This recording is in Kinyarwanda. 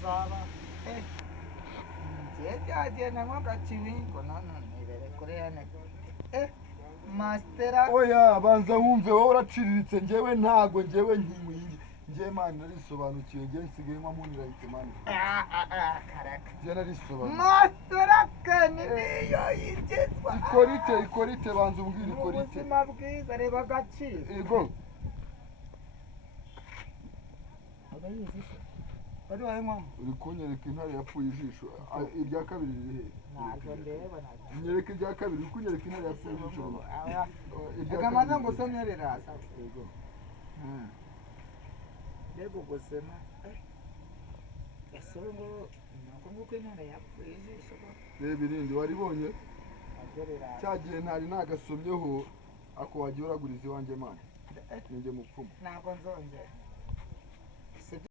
uzaba cyagenda nk'agakibingo none nibere kuri hene mastera oya banza wumve wowe uraciriritse njyewe ntago njyewe nkimuyiri njyewe mani narisobanukiwe njyewe nsigaye nkamunira ite mani karaka njyewe narisobanukiwe mastera kani niyo yigezwa ikorite banza umbwira ikorite ubuzima bwiza reba agaciro ego urayizi se wari wayemo uri kunyereka intare yapfuye ijisho irya kabiri riri ntabwo ndeba nyereka irya kabiri uri kunyereka intare yapfuye ijisho reka maze ngo usomye rirasa ego mbega ubuzima ese ngo nuko nguko intare yapfuye ijisho reba irindi waribonye cya gihe ntari nagasomyeho ako wagiye uraguriza iwanjye mani ninjye mupfumu ntabwo nzongera